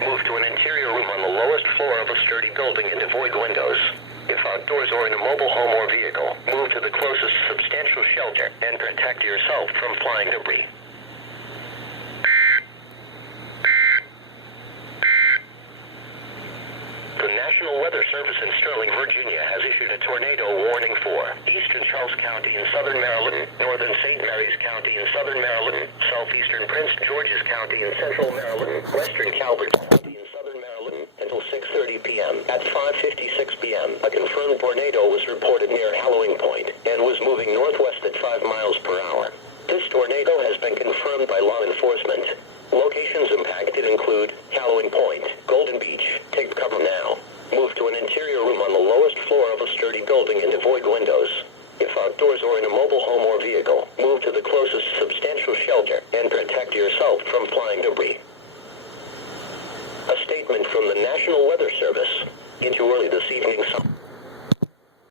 Move to an interior room on the lowest floor of a sturdy building and avoid windows. If outdoors or in a mobile home or vehicle, move to the closest substantial shelter and protect yourself from flying debris. The National Weather Service in Sterling, Virginia has issued a tornado warning for eastern Charles County in southern Maryland, northern St. Mary's County in southern Maryland, southeastern Prince George's County in central Maryland, western Calvert County in southern Maryland, until 6:30 p.m. At 5:56 p.m., a confirmed tornado was reported near Hallowing Point and was moving northwest at 5 miles per hour. This tornado has been confirmed by law enforcement. Locations impacted include Hallowing Point, Golden Beach. Take cover now. Move to an interior room on the lowest floor of a sturdy building and avoid windows. If outdoors or in a mobile home or vehicle, move to the closest substantial shelter and protect yourself from flying debris. A statement from the National Weather Service. Into early this evening.